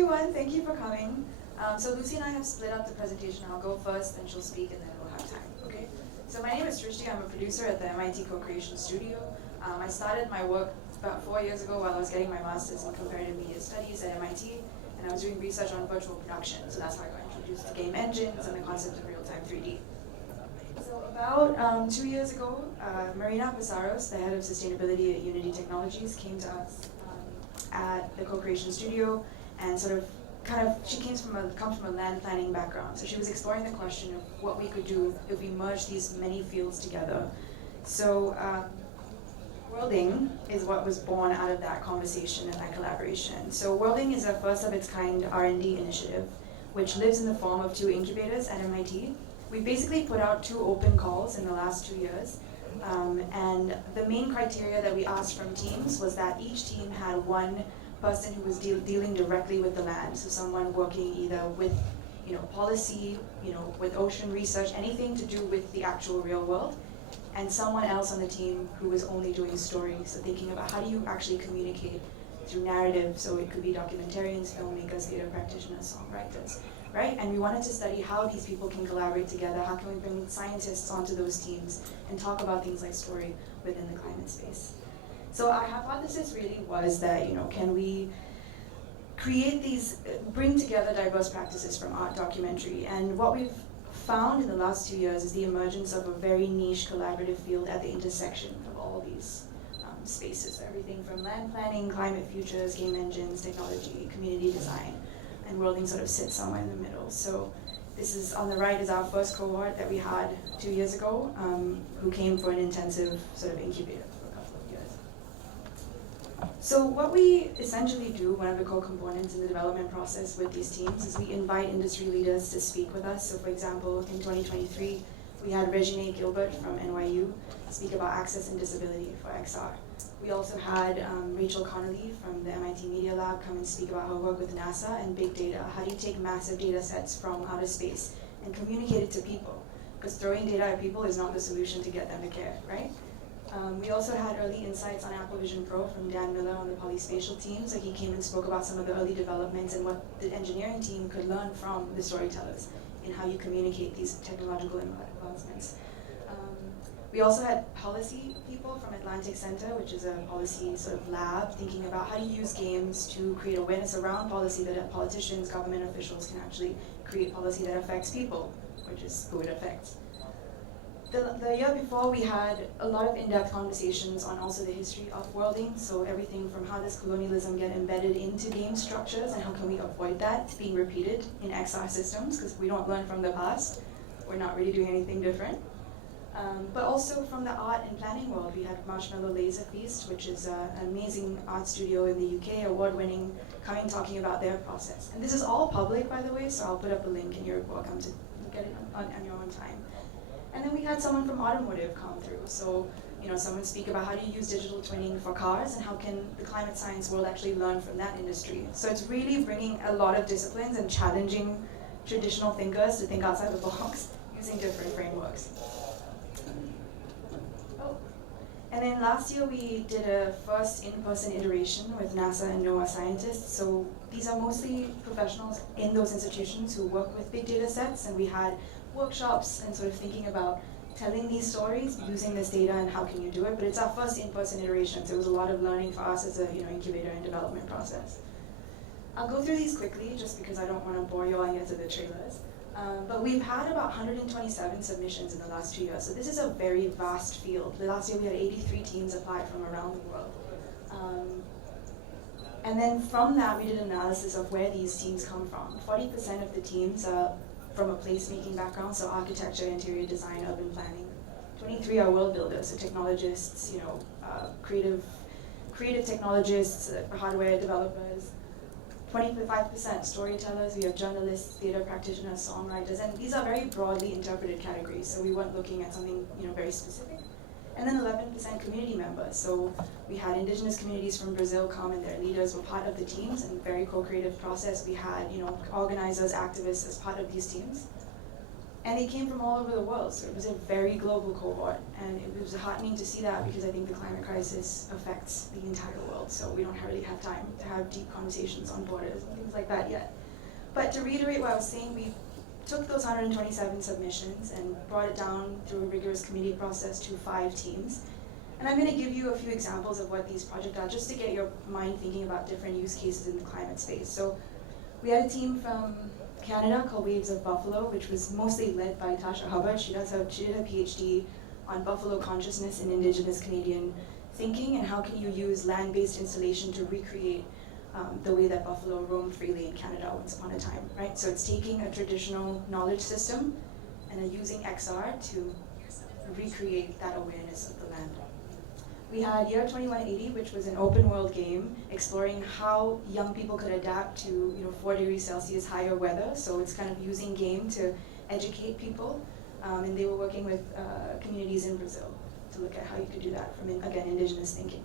everyone, thank you for coming. So Lucy and I have split up the presentation. I'll go first, then she'll speak, and then we'll have time, okay? So my name is Srushti. I'm a producer at the MIT Co-Creation Studio. I started my work about 4 years ago while I was getting my master's in comparative media studies at MIT, and I was doing research on virtual production, so that's how I got introduced to game engines and the concept of real-time 3D. So about 2 years ago, Marina Pasaros, the head of sustainability at Unity Technologies, came to us at the Co-Creation Studio and she comes from a land planning background. So she was exploring the question of what we could do if we merged these many fields together. So Worlding is what was born out of that conversation and that collaboration. So Worlding is a first of its kind R&D initiative, which lives in the form of 2 incubators at MIT. We basically put out 2 open calls in the last 2 years. And the main criteria that we asked from teams was that each team had one person who was dealing directly with the land. So someone working either with policy, with ocean research, anything to do with the actual real world, and someone else on the team who was only doing story. So thinking about how do you actually communicate through narrative. So it could be documentarians, filmmakers, theater practitioners, songwriters, right? And we wanted to study how these people can collaborate together, how can we bring scientists onto those teams and talk about things like story within the climate space. So our hypothesis really was that, can we create bring together diverse practices from art, documentary, and what we've found in the last 2 years is the emergence of a very niche collaborative field at the intersection of all these spaces. So everything from land planning, climate futures, game engines, technology, community design, and Worlding sort of sits somewhere in the middle. So this is on the right is our first cohort that we had 2 years ago, who came for an intensive sort of incubator for a couple of years. So what we essentially do, one of the core components in the development process with these teams, is we invite industry leaders to speak with us. So for example, in 2023, we had Regine Gilbert from NYU speak about access and disability for XR. We also had Rachel Connolly from the MIT Media Lab come and speak about her work with NASA and big data. How do you take massive data sets from outer space and communicate it to people? Because throwing data at people is not the solution to get them to care, right? We also had early insights on Apple Vision Pro from Dan Miller on the polyspatial team. So he came and spoke about some of the early developments and what the engineering team could learn from the storytellers in how you communicate these technological advancements. We also had policy people from Atlantic Center, which is a policy sort of lab, thinking about how do you use games to create awareness around policy that politicians, government officials can actually create policy that affects people, which is who it affects. The year before, we had a lot of in-depth conversations on also the history of worlding, so everything from how does colonialism get embedded into game structures and how can we avoid that being repeated in XR systems, because we don't learn from the past, we're not really doing anything different. But also from the art and planning world, we had Marshmallow Laser Feast, which is an amazing art studio in the UK, award-winning, coming talking about their process. And this is all public, by the way, so I'll put up a link and you're welcome to get it on your own time. And then we had someone from automotive come through. So, someone speak about how do you use digital twinning for cars and how can the climate science world actually learn from that industry. So it's really bringing a lot of disciplines and challenging traditional thinkers to think outside the box using different frameworks. And then last year we did a first in-person iteration with NASA and NOAA scientists. So these are mostly professionals in those institutions who work with big data sets, and we had workshops and sort of thinking about telling these stories, using this data, and how can you do it. But it's our first in-person iteration, so it was a lot of learning for us as a incubator and development process. I'll go through these quickly just because I don't want to bore you all and get to the trailers. But we've had about 127 submissions in the last 2 years, so this is a very vast field. The last year we had 83 teams apply from around the world. And then from that we did an analysis of where these teams come from. 40% of the teams are from a placemaking background, so architecture, interior design, urban planning. 23 are world builders, so technologists, creative technologists, hardware developers. 25% storytellers, we have journalists, theater practitioners, songwriters, and these are very broadly interpreted categories, so we weren't looking at something very specific. And then 11% community members, so we had indigenous communities from Brazil come and their leaders were part of the teams, and very co-creative process. We had organizers, activists as part of these teams. And they came from all over the world, so it was a very global cohort. And it was heartening to see that because I think the climate crisis affects the entire world. So we don't really have time to have deep conversations on borders and things like that yet. But to reiterate what I was saying, we took those 127 submissions and brought it down through a rigorous committee process to 5 teams. And I'm going to give you a few examples of what these projects are, just to get your mind thinking about different use cases in the climate space. So we had a team from Canada called Waves of Buffalo, which was mostly led by Tasha Hubbard. She did her PhD on Buffalo consciousness and Indigenous Canadian thinking, and how can you use land-based installation to recreate the way that buffalo roamed freely in Canada once upon a time, right? So it's taking a traditional knowledge system and using XR to recreate that awareness of the land. We had Year 2180, which was an open world game exploring how young people could adapt to 4 degrees Celsius higher weather. So it's kind of using game to educate people. And they were working with communities in Brazil to look at how you could do that from, again, indigenous thinking.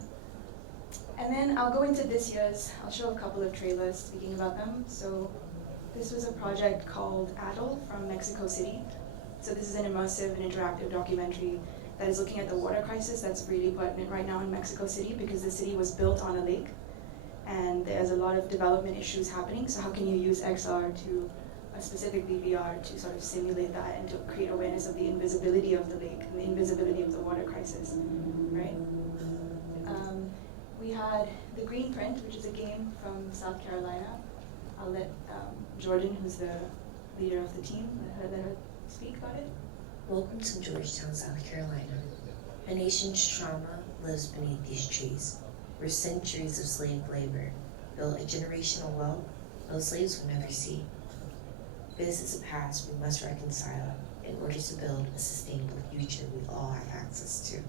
And then I'll go into this year's, I'll show a couple of trailers speaking about them. So this was a project called ADL from Mexico City. So this is an immersive and interactive documentary that is looking at the water crisis that's really pertinent right now in Mexico City because the city was built on a lake and there's a lot of development issues happening. So how can you use XR to, specifically VR, to sort of simulate that and to create awareness of the invisibility of the lake and the invisibility of the water crisis, right? We had The Green Print, which is a game from South Carolina. I'll let Jordan, who's the leader of the team, let her speak about it. Welcome to Georgetown, South Carolina. A nation's trauma lives beneath these trees, where centuries of slave labor built a generational wealth most slaves would never see. This is a past we must reconcile in order to build a sustainable future we all have access to.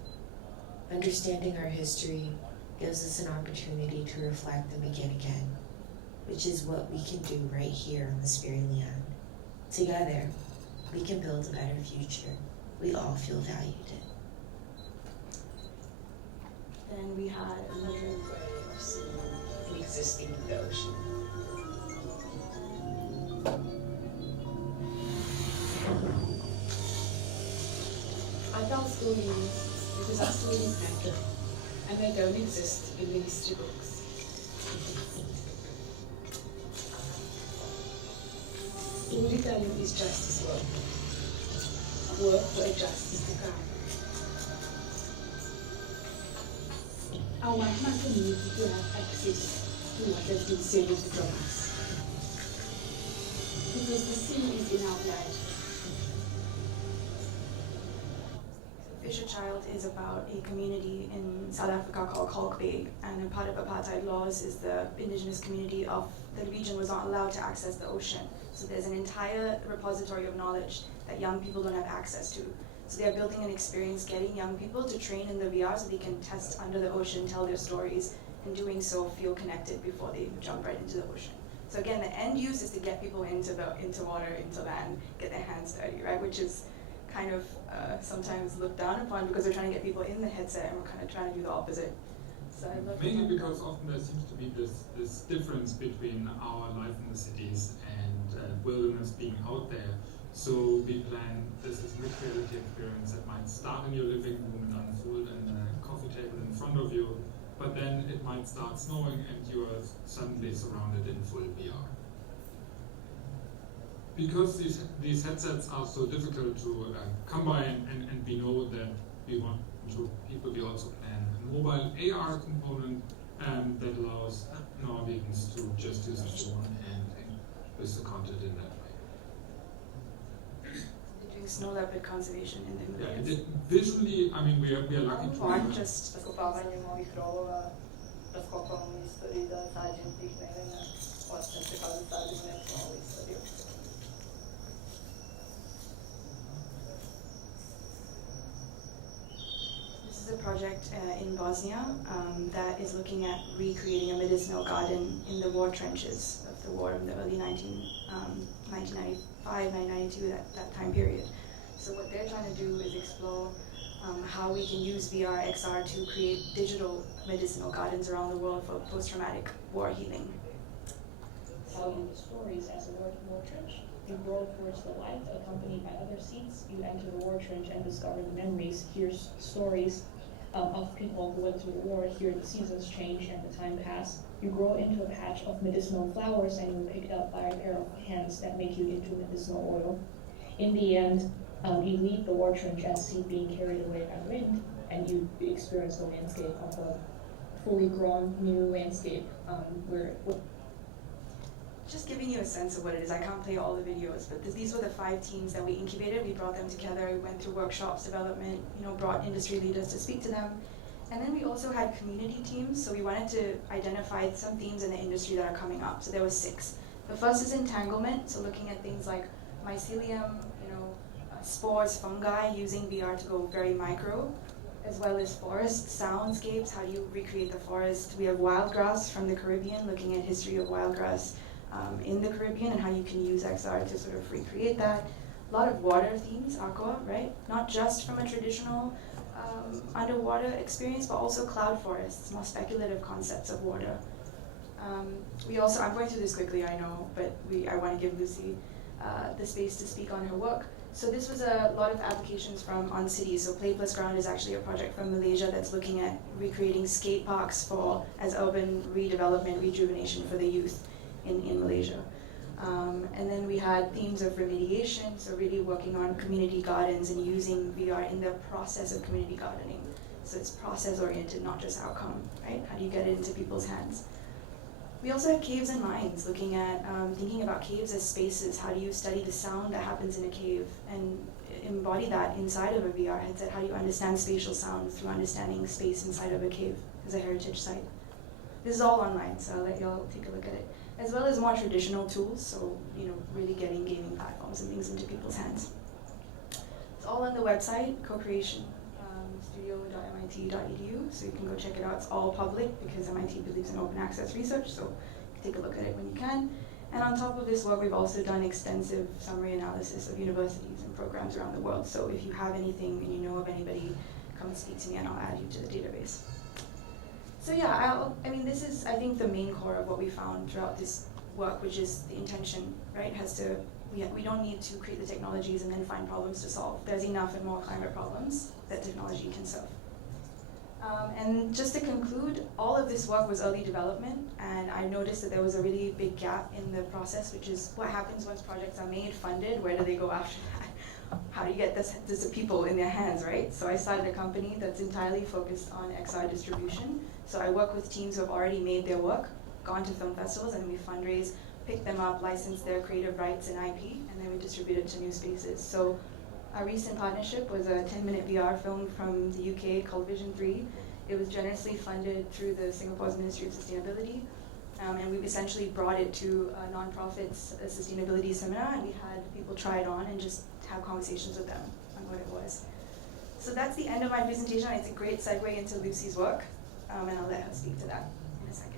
Understanding our history gives us an opportunity to reflect and begin again, which is what we can do right here on this very land. Together, we can build a better future we all feel valued in. Then we had another waves existing in the ocean. I tell stories because our stories matter, and they don't exist in the history books. Storytelling is justice work for a justice to come. I want my community to have access to what has been saved from us. Because the sea is in our blood. Fisher Child is about a community in South Africa called Kalk Bay, and a part of apartheid laws is the indigenous community of the region was not allowed to access the ocean. So there's an entire repository of knowledge that young people don't have access to. So they're building an experience getting young people to train in the VR so they can test under the ocean, tell their stories, and doing so feel connected before they jump right into the ocean. So again, the end use is to get people into water, into land, get their hands dirty, right? Which is kind of sometimes looked down upon because we're trying to get people in the headset and we're kind of trying to do the opposite. So I love mainly because often there seems to be this difference between our life in the cities and wilderness being out there. So we plan this mixed reality experience that might start in your living room and unfold in a coffee table in front of you, but then it might start snowing and you are suddenly surrounded in full VR. Because these headsets are so difficult to come by and we know that we want to people, we also plan a mobile AR component that allows Norwegians to just use a phone and with the content in that way. They're doing snow leopard conservation in the Himalayas. Yeah, visually, I mean, we are lucky to One just Zakopávanie mojich rolov a rozkopávanie histórii da sáđen tých nevena, vlastne prechádza sáđen novú históriu. This is a project in Bosnia that is looking at recreating a medicinal garden in the war trenches of the war in the early 1995, 1992, that time period. So what they're trying to do is explore how we can use VR, XR to create digital medicinal gardens around the world for post-traumatic war healing. Telling the stories as a war trench. You roll towards the light, accompanied by other seats. You enter the war trench and discover the memories, hear stories of people who went to the war, hear the seasons change and the time pass. You grow into a patch of medicinal flowers and you're picked up by a pair of hands that make you into medicinal oil. In the end, you leave the war trench and see being carried away by the wind, and you experience the landscape of a fully grown new landscape where just giving you a sense of what it is. I can't play all the videos, but these were the 5 teams that we incubated. We brought them together, we went through workshops, development, brought industry leaders to speak to them. And then we also had community teams, so we wanted to identify some themes in the industry that are coming up. So there were 6. The first is entanglement, so looking at things like mycelium, spores, fungi, using VR to go very micro, as well as forest soundscapes. How do you recreate the forest? We have wildgrass from the Caribbean, looking at history of wildgrass in the Caribbean and how you can use XR to sort of recreate that. A lot of water themes, aqua, right? Not just from a traditional underwater experience, but also cloud forests, more speculative concepts of water. We also, I'm going through this quickly, I know, but I want to give Lucy the space to speak on her work. So this was a lot of applications from on cities. So Play Plus Ground is actually a project from Malaysia that's looking at recreating skate parks as urban redevelopment, rejuvenation for the youth in Malaysia. And then we had themes of remediation, so really working on community gardens and using VR in the process of community gardening. So it's process oriented, not just outcome, right? How do you get it into people's hands? We also had caves and mines, looking at thinking about caves as spaces. How do you study the sound that happens in a cave and embody that inside of a VR headset? How do you understand spatial sound through understanding space inside of a cave as a heritage site? This is all online, so I'll let y'all take a look at it. As well as more traditional tools, so really getting gaming platforms and things into people's hands. It's all on the website, co-creation, studio.mit.edu, so you can go check it out. It's all public because MIT believes in open access research, so take a look at it when you can. And on top of this work, we've also done extensive summary analysis of universities and programs around the world. So if you have anything and you know of anybody, come speak to me and I'll add you to the database. So yeah, this is, I think, the main core of what we found throughout this work, which is the intention, right? We don't need to create the technologies and then find problems to solve. There's enough and more climate problems that technology can solve. And just to conclude, all of this work was early development, and I noticed that there was a really big gap in the process, which is what happens once projects are made, funded, where do they go after that? How do you get this to people in their hands, right? So I started a company that's entirely focused on XR distribution. So I work with teams who have already made their work, gone to film festivals, and we fundraise, pick them up, license their creative rights and IP, and then we distribute it to new spaces. So our recent partnership was a 10-minute VR film from the UK called Vision 3. It was generously funded through the Singapore's Ministry of Sustainability, and we've essentially brought it to a nonprofit's sustainability seminar, and we had people try it on and just have conversations with them on what it was. So that's the end of my presentation. It's a great segue into Lucy's work, and I'll let her speak to that in a second.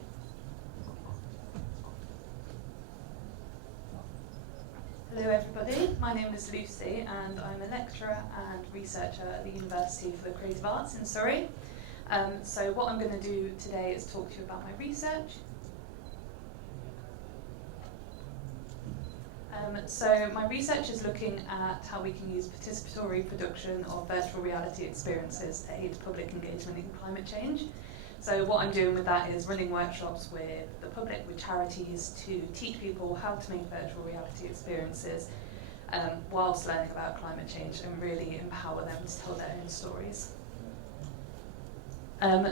Hello everybody, my name is Lucy and I'm a lecturer and researcher at the University for the Creative Arts in Surrey. So what I'm going to do today is talk to you about my research. So my research is looking at how we can use participatory production of virtual reality experiences to aid public engagement in climate change. So what I'm doing with that is running workshops with the public, with charities, to teach people how to make virtual reality experiences whilst learning about climate change and really empower them to tell their own stories.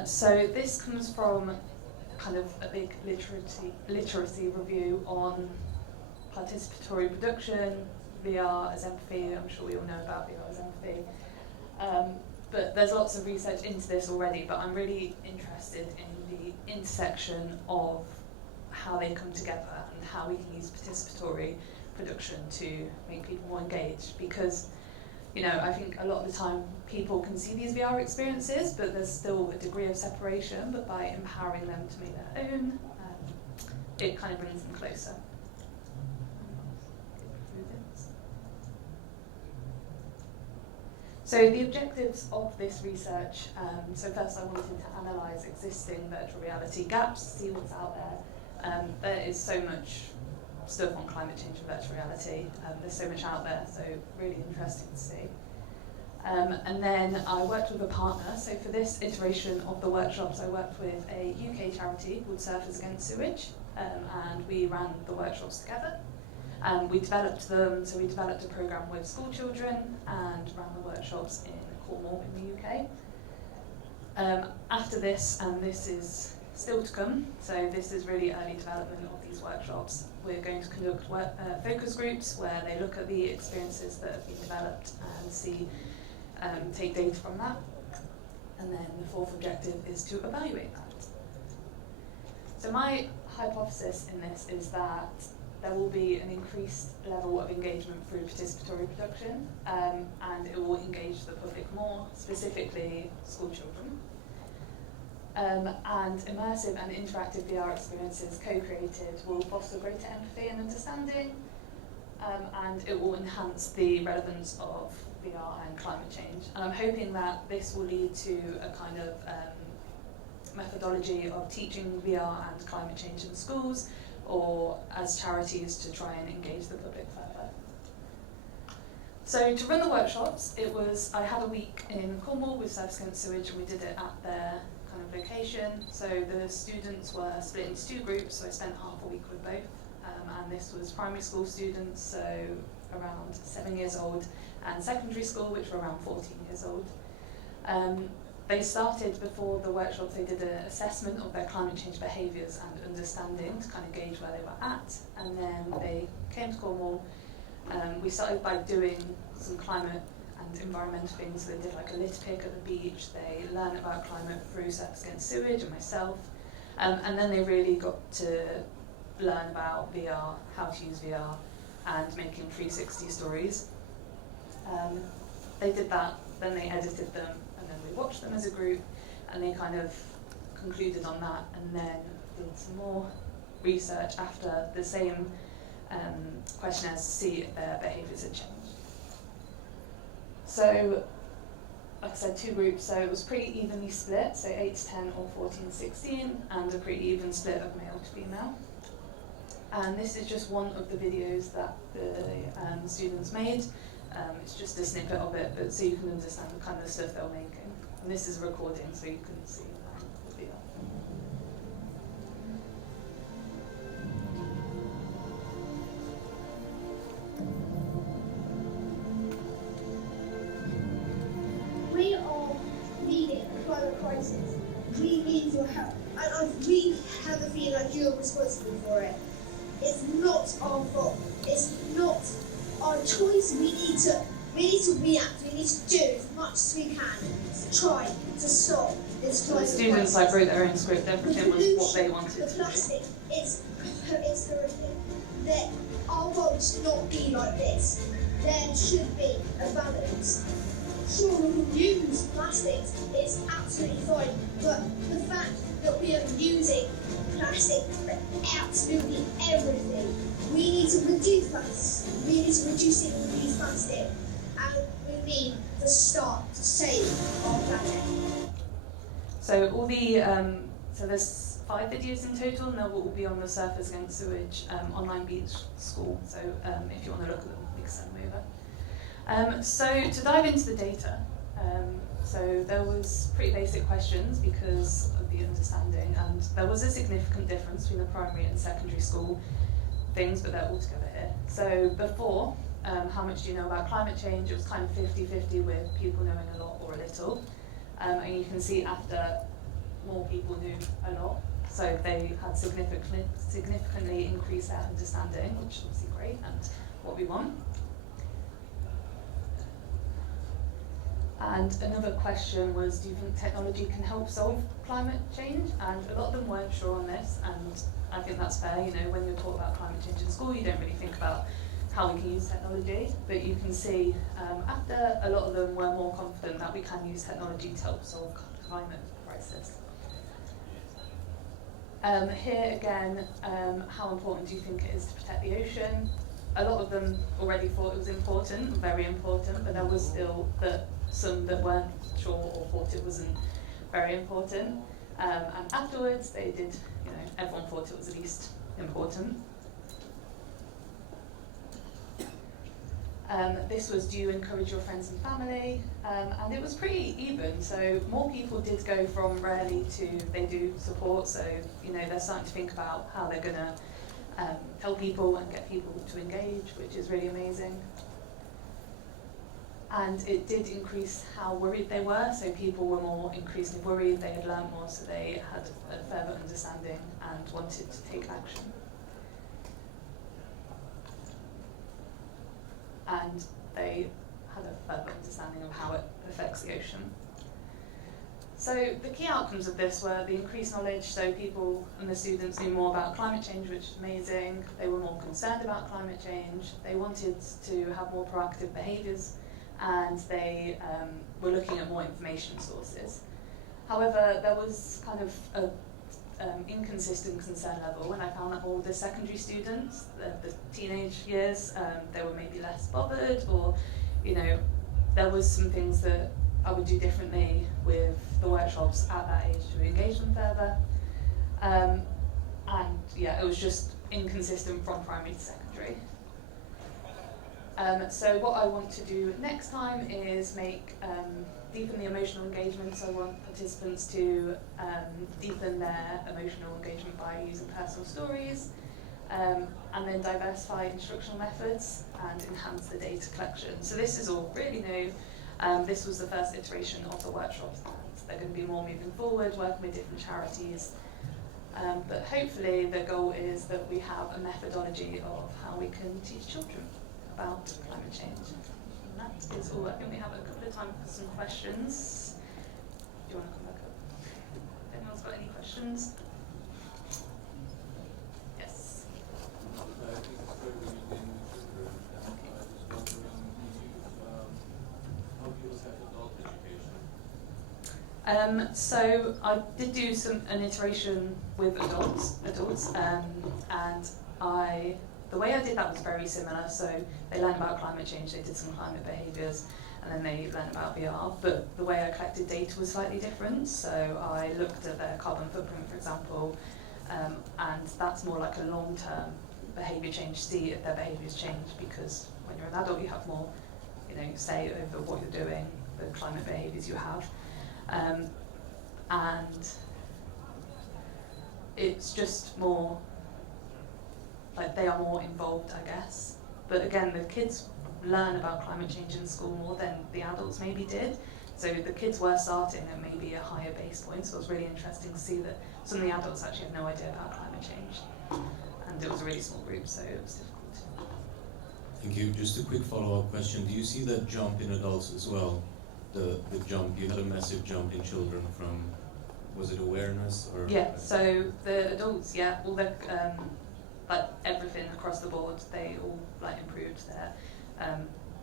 So this comes from kind of a big literacy review on participatory production, VR as empathy. I'm sure we all know about VR as empathy. But there's lots of research into this already, but I'm really interested in the intersection of how they come together and how we can use participatory production to make people more engaged. Because, I think a lot of the time people can see these VR experiences, but there's still a degree of separation, but by empowering them to make their own, it kind of brings them closer. So the objectives of this research, so first I wanted to analyse existing virtual reality gaps, see what's out there. There is so much stuff on climate change and virtual reality. There's so much out there, so really interesting to see. And then I worked with a partner, so for this iteration of the workshops I worked with a UK charity called Surfers Against Sewage, and we ran the workshops together. We developed them, so we developed a programme with school children and ran the workshops in Cornwall in the UK. After this, and this is still to come, so this is really early development of these workshops, we're going to conduct focus groups where they look at the experiences that have been developed and see, take data from that. And then the fourth objective is to evaluate that. So my hypothesis in this is that there will be an increased level of engagement through participatory production, and it will engage the public more, specifically school children. And immersive and interactive VR experiences co-created will foster greater empathy and understanding, and it will enhance the relevance of VR and climate change. And I'm hoping that this will lead to a kind of methodology of teaching VR and climate change in schools, or as charities to try and engage the public further. So to run the workshops, I had a week in Cornwall with Surfers Against Sewage, and we did it at their kind of location. So the students were split into two groups, so I spent half a week with both. And this was primary school students, so around 7 years old, and secondary school, which were around 14 years old. They started before the workshops, they did an assessment of their climate change behaviours and understanding to kind of gauge where they were at, and then they came to Cornwall. We started by doing some climate and environmental things, so they did like a litter pick at the beach, they learned about climate through Surfers Against Sewage and myself, and then they really got to learn about VR, how to use VR, and making 360 stories. They did that, then they edited them, and then we watched them as a group, and they kind of concluded on that, and then did some more research after the same questionnaires to see if their behaviours had changed. So, like I said, two groups, so it was pretty evenly split, so 8 to 10 or 14 to 16, and a pretty even split of male to female. And this is just one of the videos that the students made. It's just a snippet of it, but so you can understand the kind of stuff they're making. And this is a recording, so you can see the video. We are leading a climate crisis. We need your help, and I really have a feeling like you're responsible for it. It's not our fault. It's not our choice. We need to react. We need to do as much as we can to try to stop this climate crisis. The students wrote their own script. Everything was what they wanted to do. The plastic, it's horrific. That our world should not be like this. There should be a balance. Sure, we can use plastics. It's absolutely fine. But the fact that we are using plastic for absolutely everything. We need to reduce plastic. We need to reduce it and reduce plastic. And we need to start to save our planet. So all the so there's 5 videos in total, and they'll all be on the Surfers Against Sewage online beach school. So if you want to look at them, you can send them over. So to dive into the data, so there was pretty basic questions because of the understanding, and there was a significant difference between the primary and secondary school things, but they're all together here. So before, how much do you know about climate change? It was kind of 50-50 with people knowing a lot or a little. And you can see after, more people knew a lot. So they had significantly increased their understanding, which is obviously great and what we want. And another question was, do you think technology can help solve climate change? And a lot of them weren't sure on this, and I think that's fair. You know, when you're taught about climate change in school, you don't really think about how we can use technology, but you can see after a lot of them were more confident that we can use technology to help solve climate crisis. Here again, how important do you think it is to protect the ocean? A lot of them already thought it was important, very important, but there was still some that weren't sure or thought it wasn't very important. And afterwards, they did, you know, everyone thought it was at least important. This was, do you encourage your friends and family? And it was pretty even, so more people did go from rarely to they do support, so they're starting to think about how they're going to tell people and get people to engage, which is really amazing. And it did increase how worried they were, so people were more increasingly worried, they had learned more, so they had a further understanding and wanted to take action. And they had a further understanding of how it affects the ocean. So the key outcomes of this were the increased knowledge, so people and the students knew more about climate change, which is amazing. They were more concerned about climate change. They wanted to have more proactive behaviours, and they were looking at more information sources. However, there was kind of a inconsistent concern level when I found that all the secondary students, the teenage years, they were maybe less bothered, or there was some things that I would do differently with the workshops at that age to engage them further. And yeah, it was just inconsistent from primary to secondary. So what I want to do next time is deepen the emotional engagement. So I want participants to deepen their emotional engagement by using personal stories, and then diversify instructional methods and enhance the data collection. So this is all really new. This was the first iteration of the workshops, and they're going to be more moving forward, working with different charities. But hopefully the goal is that we have a methodology of how we can teach children about climate change. And that is all. I think we have a couple of time for some questions. Do you want to come back up? If anyone's got any questions? Yes. I think it's very good in children, and I was wondering, how do you assess adult education? So I did do an iteration with adults, and the way I did that was very similar. So they learned about climate change, they did some climate behaviours, and then they learned about VR. But the way I collected data was slightly different. So I looked at their carbon footprint, for example, and that's more like a long-term behaviour change, see if their behaviours change, because when you're an adult you have more say over what you're doing, the climate behaviours you have. And it's just more like they are more involved, I guess. But again, the kids learn about climate change in school more than the adults maybe did. So the kids were starting at maybe a higher base point, so it was really interesting to see that some of the adults actually had no idea about climate change. And it was a really small group, so it was difficult. Thank you. Just a quick follow-up question. Do you see that jump in adults as well? The jump, you had a massive jump in children from, was it awareness or? Yeah, so the adults, yeah, all the like everything across the board, they all like improved their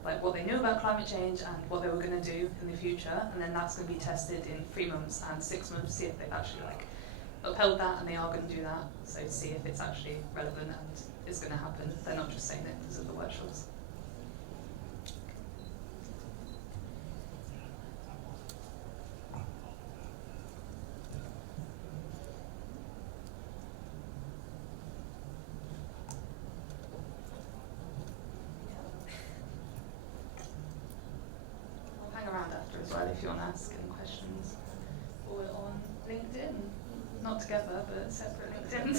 like what they knew about climate change and what they were going to do in the future, and then that's going to be tested in 3 months and 6 months to see if they've actually like upheld that, and they are going to do that. So to see if it's actually relevant and is going to happen. They're not just saying it because of the workshops. If you want to ask any questions, or on LinkedIn, not together but separate LinkedIn.